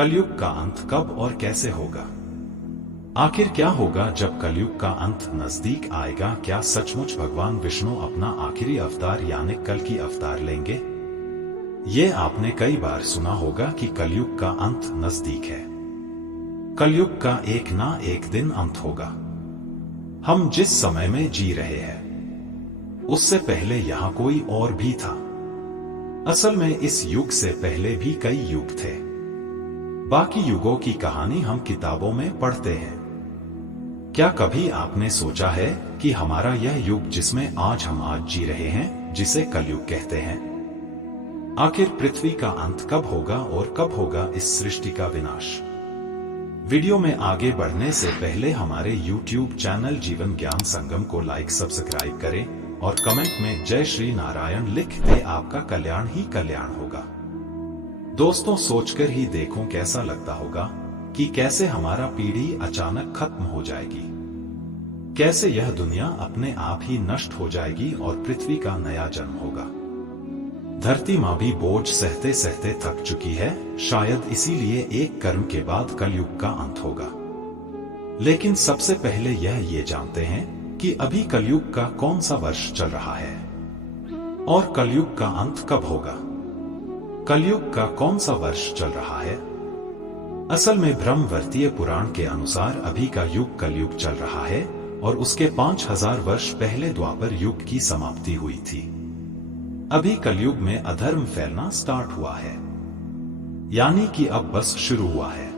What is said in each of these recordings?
कलयुग का अंत कब और कैसे होगा? आखिर क्या होगा जब कलयुग का अंत नजदीक आएगा? क्या सचमुच भगवान विष्णु अपना आखिरी अवतार यानी कल की अवतार लेंगे? ये आपने कई बार सुना होगा कि कलयुग का अंत नजदीक है। कलयुग का एक ना एक दिन अंत होगा। हम जिस समय में जी रहे हैं उससे पहले यहां कोई और भी था। असल में इस युग से पहले भी कई युग थे। बाकी युगों की कहानी हम किताबों में पढ़ते हैं। क्या कभी आपने सोचा है कि हमारा यह युग जिसमें हम आज जी रहे हैं, जिसे कलयुग कहते हैं, आखिर पृथ्वी का अंत कब होगा और कब होगा इस सृष्टि का विनाश? वीडियो में आगे बढ़ने से पहले हमारे YouTube चैनल जीवन ज्ञान संगम को लाइक सब्सक्राइब करें और कमेंट में जय श्री नारायण लिख दे। आपका कल्याण ही कल्याण होगा। दोस्तों, सोचकर ही देखो कैसा लगता होगा कि कैसे हमारा पीढ़ी अचानक खत्म हो जाएगी, कैसे यह दुनिया अपने आप ही नष्ट हो जाएगी और पृथ्वी का नया जन्म होगा। धरती माँ भी बोझ सहते सहते थक चुकी है। शायद इसीलिए एक कर्म के बाद कलयुग का अंत होगा। लेकिन सबसे पहले ये जानते हैं कि अभी कलयुग का कौन सा वर्ष चल रहा है और कलयुग का अंत कब होगा। कलयुग का कौन सा वर्ष चल रहा है? असल में ब्रह्मवर्तीय पुराण के अनुसार अभी का युग कलयुग चल रहा है और उसके 5000 वर्ष पहले द्वापर युग की समाप्ति हुई थी। अभी कलयुग में अधर्म फैलना स्टार्ट हुआ है, यानी कि अब बस शुरू हुआ है।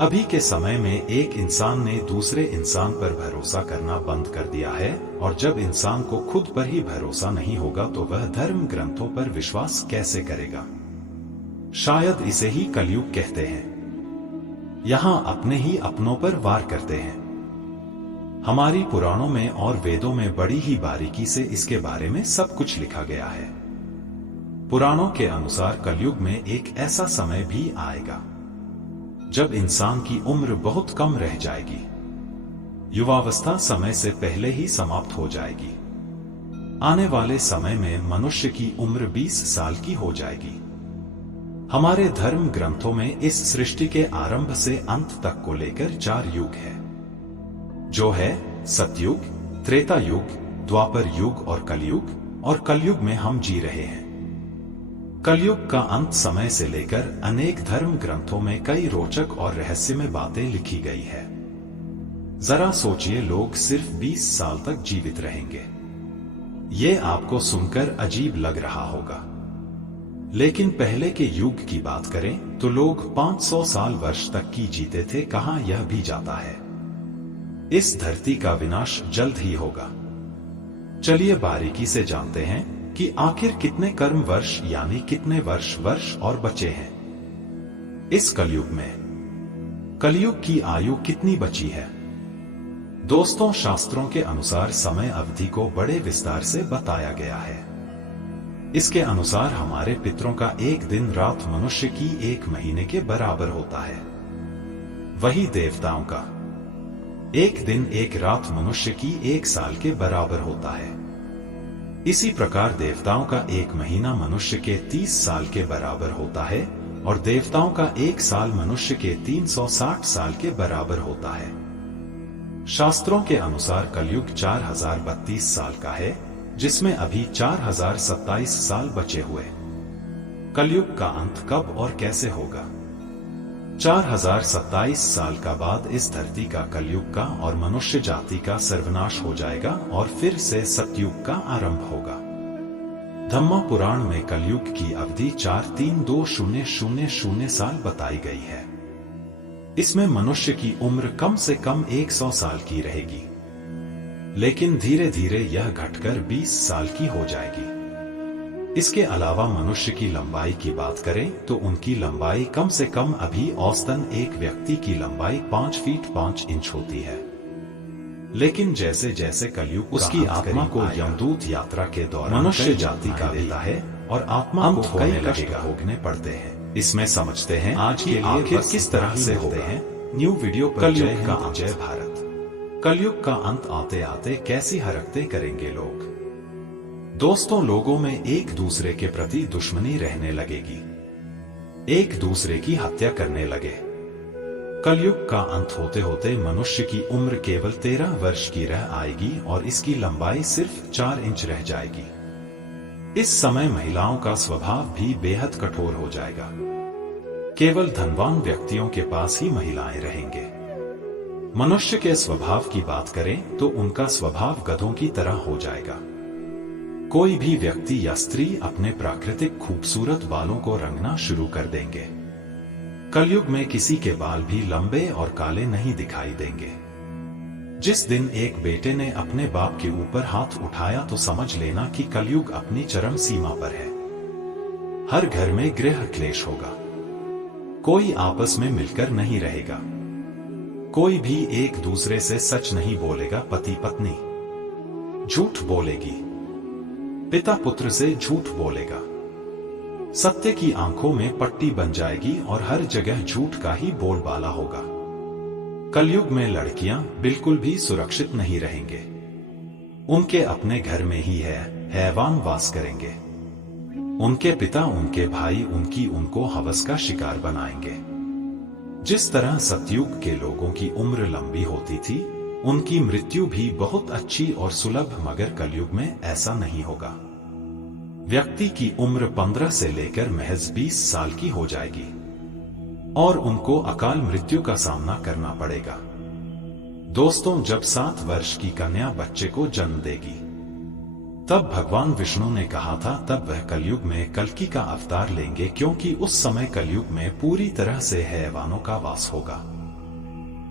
अभी के समय में एक इंसान ने दूसरे इंसान पर भरोसा करना बंद कर दिया है, और जब इंसान को खुद पर ही भरोसा नहीं होगा तो वह धर्म ग्रंथों पर विश्वास कैसे करेगा? शायद इसे ही कलयुग कहते हैं। यहां अपने ही अपनों पर वार करते हैं। हमारी पुराणों में और वेदों में बड़ी ही बारीकी से इसके बारे में सब कुछ लिखा गया है। पुराणों के अनुसार कलयुग में एक ऐसा समय भी आएगा जब इंसान की उम्र बहुत कम रह जाएगी। युवावस्था समय से पहले ही समाप्त हो जाएगी। आने वाले समय में मनुष्य की उम्र 20 साल की हो जाएगी। हमारे धर्म ग्रंथों में इस सृष्टि के आरंभ से अंत तक को लेकर 4 युग है, जो है सतयुग, त्रेता युग, द्वापर युग और कलयुग। और कलयुग में हम जी रहे हैं। कलयुग का अंत समय से लेकर अनेक धर्म ग्रंथों में कई रोचक और रहस्यमय बातें लिखी गई है। जरा सोचिए, लोग सिर्फ 20 साल तक जीवित रहेंगे। ये आपको सुनकर अजीब लग रहा होगा, लेकिन पहले के युग की बात करें तो लोग 500 साल वर्ष तक की जीते थे। कहां यह भी जाता है। इस धरती का विनाश जल्द ही होगा। चलिए बारीकी से जानते हैं कि आखिर कितने कर्म वर्ष यानी कितने वर्ष और बचे हैं इस कलयुग में। कलयुग की आयु कितनी बची है? दोस्तों, शास्त्रों के अनुसार समय अवधि को बड़े विस्तार से बताया गया है। इसके अनुसार हमारे पितरों का एक दिन रात मनुष्य की 1 महीने के बराबर होता है। वही देवताओं का एक दिन 1 रात मनुष्य की 1 साल के बराबर होता है। इसी प्रकार देवताओं का 1 महीना मनुष्य के 30 साल के बराबर होता है और देवताओं का 1 साल मनुष्य के 360 साल के बराबर होता है। शास्त्रों के अनुसार कलयुग 4032 साल का है, जिसमें अभी 4027 साल बचे हुए। कलयुग का अंत कब और कैसे होगा? 4027 साल का बाद इस धरती का, कलयुग का और मनुष्य जाति का सर्वनाश हो जाएगा और फिर से सतयुग का आरंभ होगा। धम्म पुराण में कलयुग की अवधि 432,000 साल बताई गई है। इसमें मनुष्य की उम्र कम से कम 100 साल की रहेगी, लेकिन धीरे धीरे यह घटकर 20 साल की हो जाएगी। इसके अलावा मनुष्य की लंबाई की बात करें तो उनकी लंबाई कम से कम अभी औसतन एक व्यक्ति की लंबाई 5 फीट 5 इंच होती है। लेकिन जैसे जैसे कलयुग उसकी आत्मा को यमदूत यात्रा के दौरान मनुष्य जाति का देता है और आत्मा को कई कष्ट भोगने पड़ते हैं। इसमें समझते हैं आज के आखिर किस तरह से होते हैं। न्यू वीडियो पर कलयुग का जय भारत। कलयुग का अंत आते आते कैसी हरकतें करेंगे लोग। दोस्तों, लोगों में एक दूसरे के प्रति दुश्मनी रहने लगेगी। एक दूसरे की हत्या करने लगे। कलयुग का अंत होते होते मनुष्य की उम्र केवल 13 वर्ष की रह आएगी और इसकी लंबाई सिर्फ 4 इंच रह जाएगी। इस समय महिलाओं का स्वभाव भी बेहद कठोर हो जाएगा। केवल धनवान व्यक्तियों के पास ही महिलाएं रहेंगे। मनुष्य के स्वभाव की बात करें तो उनका स्वभाव गधों की तरह हो जाएगा। कोई भी व्यक्ति या स्त्री अपने प्राकृतिक खूबसूरत बालों को रंगना शुरू कर देंगे। कलयुग में किसी के बाल भी लंबे और काले नहीं दिखाई देंगे। जिस दिन एक बेटे ने अपने बाप के ऊपर हाथ उठाया तो समझ लेना कि कलयुग अपनी चरम सीमा पर है। हर घर में गृह क्लेश होगा। कोई आपस में मिलकर नहीं रहेगा। कोई भी एक दूसरे से सच नहीं बोलेगा। पति पत्नी झूठ बोलेगी। पिता पुत्र से झूठ बोलेगा। सत्य की आंखों में पट्टी बन जाएगी और हर जगह झूठ का ही बोलबाला होगा। कलयुग में लड़कियां बिल्कुल भी सुरक्षित नहीं रहेंगे। उनके अपने घर में ही हैवान वास करेंगे। उनके पिता, उनके भाई उनको हवस का शिकार बनाएंगे। जिस तरह सतयुग के लोगों की उम्र लंबी होती थी, उनकी मृत्यु भी बहुत अच्छी और सुलभ, मगर कलयुग में ऐसा नहीं होगा। व्यक्ति की उम्र 15 से लेकर महज 20 साल की हो जाएगी और उनको अकाल मृत्यु का सामना करना पड़ेगा। दोस्तों, जब 7 वर्ष की कन्या बच्चे को जन्म देगी, तब भगवान विष्णु ने कहा था तब वह कलयुग में कल्कि का अवतार लेंगे, क्योंकि उस समय कलयुग में पूरी तरह से हैवानों का वास होगा।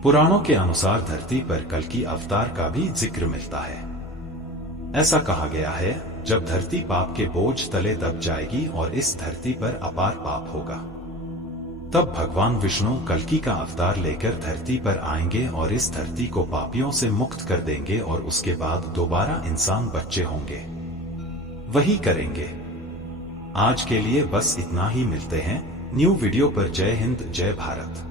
पुराणों के अनुसार धरती पर कल्कि अवतार का भी जिक्र मिलता है। ऐसा कहा गया है, जब धरती पाप के बोझ तले दब जाएगी और इस धरती पर अपार पाप होगा, तब भगवान विष्णु कल्कि का अवतार लेकर धरती पर आएंगे और इस धरती को पापियों से मुक्त कर देंगे और उसके बाद दोबारा इंसान बच्चे होंगे, वही करेंगे। आज के लिए बस इतना ही। मिलते हैं न्यू वीडियो पर। जय हिंद, जय भारत।